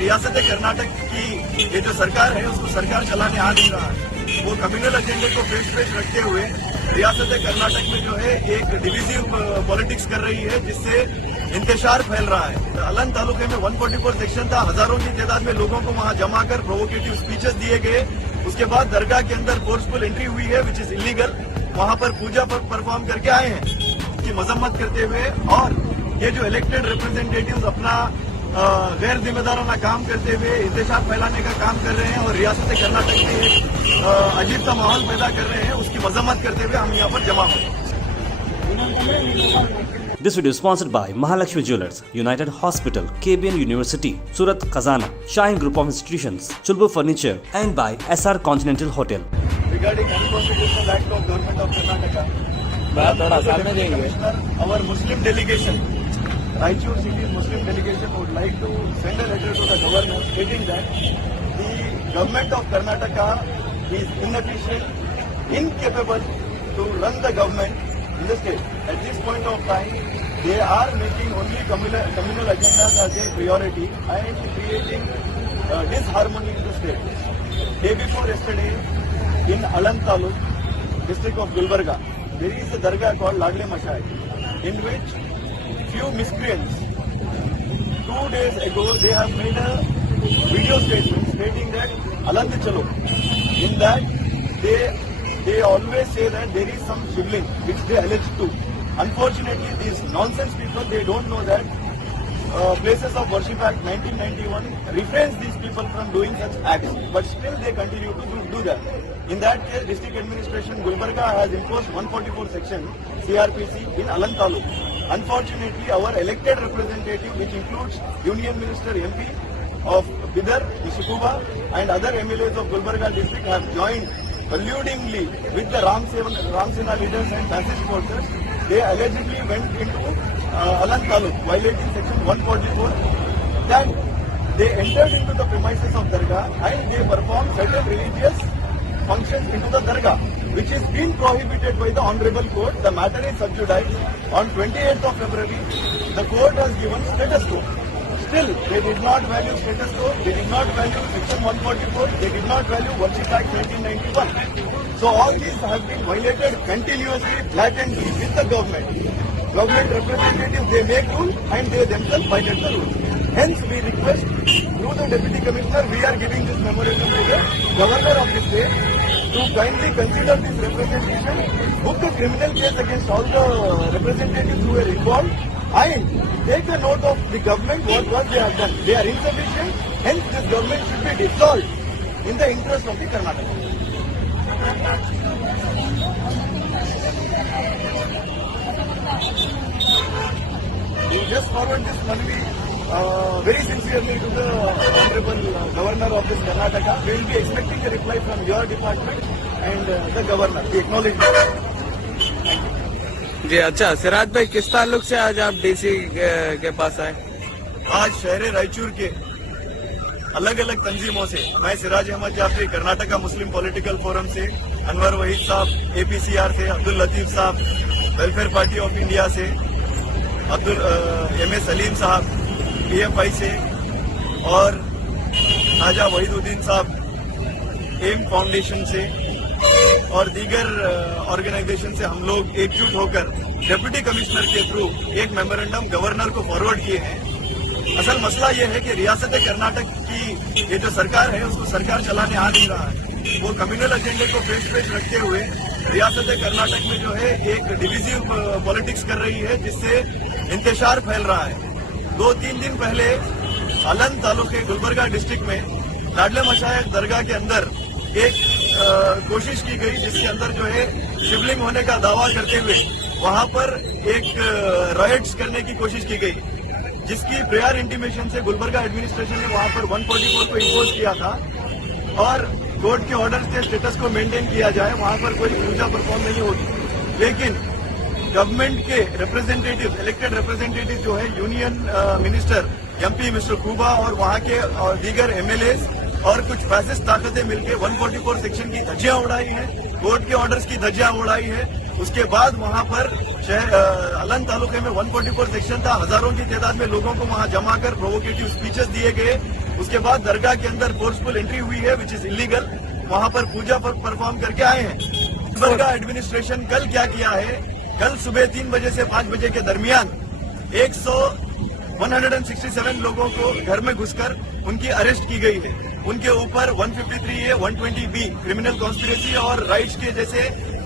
रियासत कर्नाटक की ये जो सरकार है उसको सरकार चलाने आ नहीं रहा है। वो कम्युनल एजेंडे को पेश रखते हुए रियासत कर्नाटक में जो है एक डिविजिव पॉलिटिक्स कर रही है, जिससे इंतशार फैल रहा है। अलन तालुके में 144 सेक्शन था, हजारों की तादाद में लोगों को वहां जमा कर प्रोवोकेटिव स्पीचेस दिए गए। उसके बाद दरगाह के अंदर फोर्सफुल एंट्री हुई है, विच इज इलीगल। वहां पर पूजा पर परफॉर्म करके आए हैं, उसकी मजम्मत करते हुए। और ये जो इलेक्टेड रिप्रेजेंटेटिव्स अपना गैर जिम्मेदाराना काम करते हुए इंतशार फैलाने का काम कर रहे हैं और रियासत कर्नाटक में एक अजीब सा माहौल पैदा कर रहे हैं, उसकी मजम्मत करते हुए हम यहाँ पर जमा हुए। This video is sponsored by Mahalakshmi Jewelers, United Hospital, KBN University, Surat Khazana, Shine Group of Institutions, Chulbur Furniture, and by SR Continental Hotel. Regarding unconstitutional act of Government of Karnataka, our Muslim delegation, Raichur City's Muslim delegation would like to send a letter to the governor stating that the Government of Karnataka is inefficient, incapable to run the government in the state. At this point of time, they are making only communal agendas as a priority and creating disharmony in the state. Day before yesterday, in Alan Taluk, district of Gulbarga, there is a dargah called Ladle Mashai, in which few miscreants, 2 days ago, they have made a video statement stating that Aland Chalo. In that, they always say that there is some shivling which they allege to. Unfortunately, these nonsense people, they don't know that Places of Worship Act 1991 refrains these people from doing such acts, but still they continue to do that. In that case, District Administration Gulbarga has imposed 144 section CRPC in Alan Taluk. Unfortunately, our elected representative, which includes Union Minister MP of Bidar, Mr. Kuba, and other MLAs of Gulbarga district have joined colludingly with the Ram Sena leaders and fascist forces. They allegedly went into Alan Taluk, violating section 144. Then they entered into the premises of Dargah and they performed certain religious functions into the Dargah, which is been prohibited by the Honorable Court. The matter is sub judice. On 28th of February, the court has given status quo. Still, they did not value status quo, they did not value section 144, they did not value Worship Act 1991. So all these have been violated continuously, blatantly with the government. Government representatives, they make rule and they themselves violate the rule. Hence, we request through the Deputy Commissioner, we are giving this memorandum to the Governor of the state to kindly consider this representation, book a criminal case against all the representatives who were involved, and take a note of the government what they have done. They are insufficient, hence this government should be dissolved in the interest of the Karnataka. We just forward this money very sincerely to the Honorable Governor of this Karnataka. We will be expecting a reply from your department and the Governor, the acknowledgement. जी अच्छा, सिराज भाई किस ताल्लुक से आज आप DC के पास आए? आज शहर रायचूर के अलग अलग तंजीमों से, मैं Siraj Ahmed Jafri Karnataka Muslim Political Forum से, अनवर वहीद साहब APCR से, Abdul Latif sahab Welfare Party of India से, MS सलीम साहब PFI से और ख्वाजा वहीदुद्दीन साहब एम फाउंडेशन से और दीगर ऑर्गेनाइजेशन से हम लोग एकजुट होकर डिप्टी कमिश्नर के थ्रू एक मेमोरेंडम गवर्नर को फॉरवर्ड किए हैं। असल मसला ये है कि रियासत कर्नाटक की ये जो सरकार है उसको सरकार चलाने आ नहीं रहा है। वो कम्युनल एजेंडे को पेश रखते हुए रियासत कर्नाटक में जो है एक डिविजिव पॉलिटिक्स कर रही है, जिससे इंतशार फैल रहा है। 2-3 दिन पहले अलन तालुके गुलबर्गा डिस्ट्रिक्ट में लाडले मशायख दरगाह के अंदर एक कोशिश की गई, जिसके अंदर जो है शिवलिंग होने का दावा करते हुए वहां पर एक राइट्स करने की कोशिश की गई, जिसकी प्रायर इंटीमेशन से गुलबर्गा एडमिनिस्ट्रेशन ने वहां पर 144 को इम्पोज किया था और कोर्ट के ऑर्डर से स्टेटस को मेंटेन किया जाए, वहां पर कोई पूजा परफॉर्म नहीं होगी। लेकिन गवर्नमेंट के रिप्रेजेंटेटिव, इलेक्टेड रिप्रेजेंटेटिव जो है union minister MP mister Quba और वहां के दीगर MLAs और कुछ फैसिस्ट ताकतें मिलकर 144 सेक्शन की धज्जियां उड़ाई है, कोर्ट के ऑर्डर्स की धज्जियां उड़ाई है। उसके बाद वहां पर अलन तालुके में 144 सेक्शन था, हजारों की तादाद में लोगों को वहां जमा कर प्रोवोकेटिव स्पीचेस दिए गए। उसके बाद दरगाह के अंदर फोर्सफुल एंट्री हुई है विच इज इलीगल। वहां पर पूजा परफॉर्म करके आए हैं। दरगाह एडमिनिस्ट्रेशन कल क्या किया है, कल सुबह 3 बजे से 5 बजे के दरमियान 167 लोगों को घर में घुसकर उनकी अरेस्ट की गई है। उनके ऊपर 153 ए 120 बी क्रिमिनल कॉन्स्पिरेसी और राइट्स के जैसे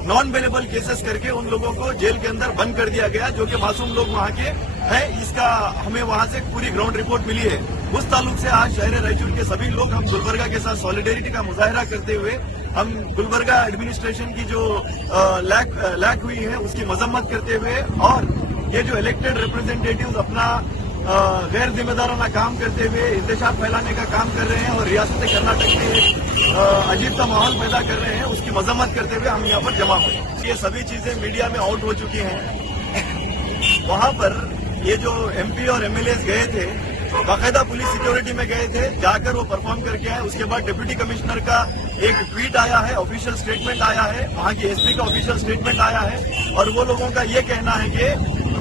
नॉन बेलेबल केसेस करके उन लोगों को जेल के अंदर बंद कर दिया गया, जो कि मासूम लोग वहां के हैं। इसका हमें वहां से पूरी ग्राउंड रिपोर्ट मिली है। उस ताल्लुक से आज शहर रायचूर के सभी लोग हम गुलबर्गा के साथ सॉलिडेरिटी का मुजाहरा करते हुए हम गुलबर्गा एडमिनिस्ट्रेशन की जो लैक हुई है उसकी मजम्मत करते हुए और ये जो इलेक्टेड रिप्रेजेंटेटिव्स अपना गैर जिम्मेदाराना काम करते हुए इंतशार फैलाने का काम कर रहे हैं और रियासत कर्नाटक में अजीब सा माहौल पैदा कर रहे हैं, उसकी मजम्मत करते हुए हम यहाँ पर जमा हुए। ये सभी चीजें मीडिया में आउट हो चुकी हैं। वहां पर ये जो एमपी और एमएलए गए थे, बाकायदा पुलिस सिक्योरिटी में गए थे, जाकर वो परफॉर्म करके आए। उसके बाद डिप्टी कमिश्नर का एक ट्वीट आया है, ऑफिशियल स्टेटमेंट आया है, वहां की एसपी का ऑफिशियल स्टेटमेंट आया है और वो लोगों का ये कहना है कि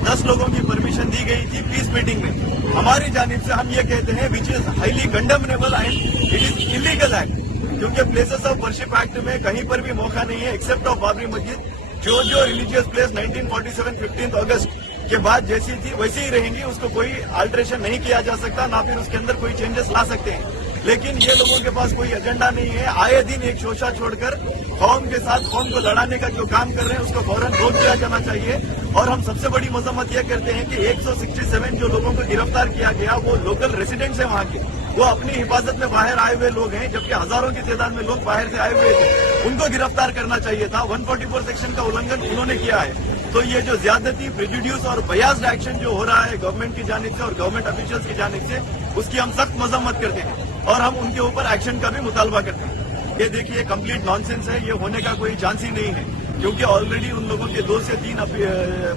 10 लोगों की परमिशन दी गई थी पीस मीटिंग में। हमारी जानिब से हम ये कहते हैं which is highly condemnable and it is illegal act, क्योंकि प्लेसेस ऑफ वर्शिप एक्ट में कहीं पर भी मौका नहीं है एक्सेप्ट ऑफ बाबरी मस्जिद। जो रिलीजियस प्लेस 1947 15 अगस्त के बाद जैसी थी वैसी ही रहेंगी, उसको कोई अल्टरेशन नहीं किया जा सकता, ना फिर उसके अंदर कोई चेंजेस ला सकते हैं। लेकिन ये लोगों के पास कोई एजेंडा नहीं है। आए दिन एक शोषा छोड़कर कौम के साथ कौम को लड़ाने का जो काम कर रहे हैं उसको फौरन रोक दिया जाना चाहिए। और हम सबसे बड़ी मजम्मत यह करते हैं कि 167 जो लोगों को गिरफ्तार किया गया वो लोकल रेसिडेंट्स हैं वहां के, वो अपनी हिफाजत में बाहर आए हुए लोग हैं, जबकि हजारों की तादाद में लोग बाहर से आए हुए थे। उनको गिरफ्तार करना चाहिए था। 144 सेक्शन का उल्लंघन उन्होंने किया है। तो ये जो ज्यादती, प्रेजुड्यूस और बयास्ड एक्शन जो हो रहा है गवर्नमेंट की जानिब से और गवर्नमेंट ऑफिशियल्स की जानिब से, उसकी हम सख्त मजम्मत करते हैं और हम उनके ऊपर एक्शन का भी मुतालबा करते हैं। ये देखिए कंप्लीट नॉनसेंस है, ये होने का कोई चांस ही नहीं है, क्योंकि ऑलरेडी उन लोगों के 2 से 3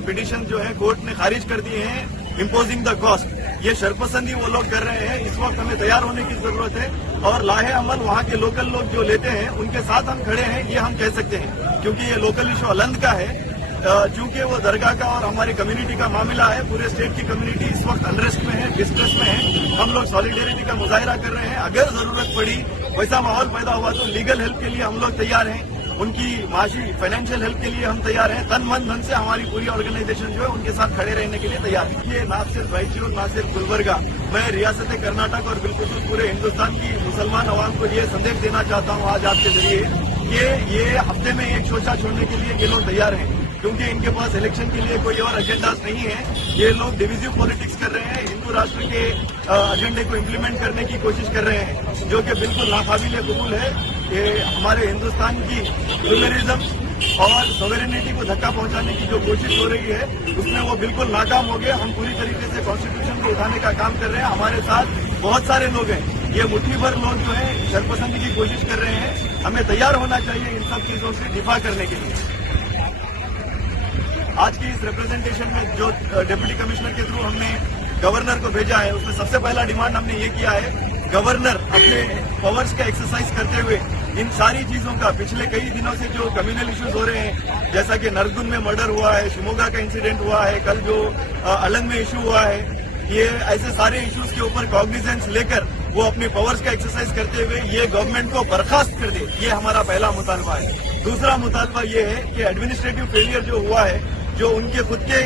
पिटीशन जो है कोर्ट ने खारिज कर दिए हैं इम्पोजिंग द कॉस्ट। ये शर्पसंदी वो लोग कर रहे हैं। इस वक्त हमें तैयार होने की जरूरत है और लाहे अमल वहाँ के लोकल लोग जो लेते हैं उनके साथ हम खड़े हैं, ये हम कह सकते हैं, क्योंकि ये लोकल इशू अलंद का है। चूंकि वो दरगाह का और हमारी कम्युनिटी का मामला है, पूरे स्टेट की कम्युनिटी इस वक्त अनरेस्ट में है, डिस्ट्रेस में है। हम लोग सॉलिडेरिटी का मुजाहरा कर रहे हैं। अगर जरूरत पड़ी, वैसा माहौल पैदा हुआ तो लीगल हेल्प के लिए हम लोग तैयार हैं, उनकी माशी फाइनेंशियल हेल्प के लिए हम तैयार हैं। तन मन धन से हमारी पूरी ऑर्गेनाइजेशन जो है उनके साथ खड़े रहने के लिए तैयार है। ये ना सिर्फ रायचूर, ना सिर्फ गुलबर्गा, मैं रियासत कर्नाटक और बिल्कुल पूरे हिंदुस्तान की मुसलमान अवाम को ये संदेश देना चाहता हूँ आज आपके जरिए कि ये हफ्ते में एक शोषा छोड़ने के लिए ये लोग तैयार हैं, क्योंकि इनके पास इलेक्शन के लिए कोई और एजेंडास नहीं है। ये लोग डिविजिव पॉलिटिक्स कर रहे हैं, हिंदू राष्ट्र के एजेंडे को इम्प्लीमेंट करने की कोशिश कर रहे हैं, जो कि बिल्कुल नाकाबिले कबूल है। ये हमारे हिंदुस्तान की ह्यूमनिज्म और सॉवरेनिटी को धक्का पहुंचाने की जो कोशिश हो रही है उसमें वो बिल्कुल नाकाम हो गए। हम पूरी तरीके से कॉन्स्टिट्यूशन को उठाने का काम कर रहे हैं। हमारे साथ बहुत सारे लोग हैं, ये मुट्ठी भर लोग जो है शर्पसंदी की कोशिश कर रहे हैं। हमें तैयार होना चाहिए इन सब चीजों से दिफा करने के लिए। आज की इस रिप्रेजेंटेशन में जो डिप्टी कमिश्नर के थ्रू हमने गवर्नर को भेजा है, उसमें सबसे पहला डिमांड हमने ये किया है, गवर्नर अपने पावर्स का एक्सरसाइज करते हुए इन सारी चीजों का, पिछले कई दिनों से जो कम्युनल इश्यूज हो रहे हैं, जैसा कि नरगुन में मर्डर हुआ है, शिमोगा का इंसिडेंट हुआ है, कल जो अलंग में इशू हुआ है, ये ऐसे सारे इश्यूज के ऊपर कॉग्निजेंस लेकर वो अपनी पावर्स का एक्सरसाइज करते हुए ये गवर्नमेंट को बर्खास्त कर दे। ये हमारा पहला मुतालबा है। दूसरा मुतालबा ये है कि एडमिनिस्ट्रेटिव फेलियर जो हुआ है, जो उनके खुद के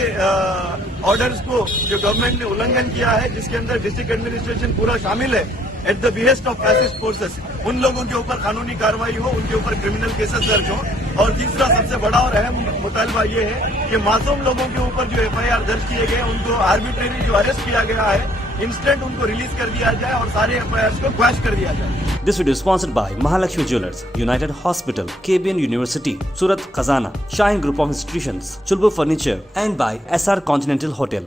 ऑर्डर्स को जो गवर्नमेंट ने उल्लंघन किया है, जिसके अंदर डिस्ट्रिक्ट एडमिनिस्ट्रेशन पूरा शामिल है, at the behest of fascist forces, उन लोगों के ऊपर कानूनी कार्रवाई हो, उनके ऊपर क्रिमिनल केसेस दर्ज हो। और तीसरा सबसे बड़ा और अहम मुतालबा ये है कि मासूम लोगों के ऊपर जो FIR दर्ज किए गए, उनको आर्बिट्रेरी जो अरेस्ट किया गया है, इंस्टेंट उनको रिलीज कर दिया जाए और सारे FIRs को क्वैश कर दिया जाए। This video is sponsored by Mahalakshmi Jewelers, United Hospital, KBN University, Surat Khazana, Shine Group of Institutions, Chulbur Furniture, and by SR Continental Hotel.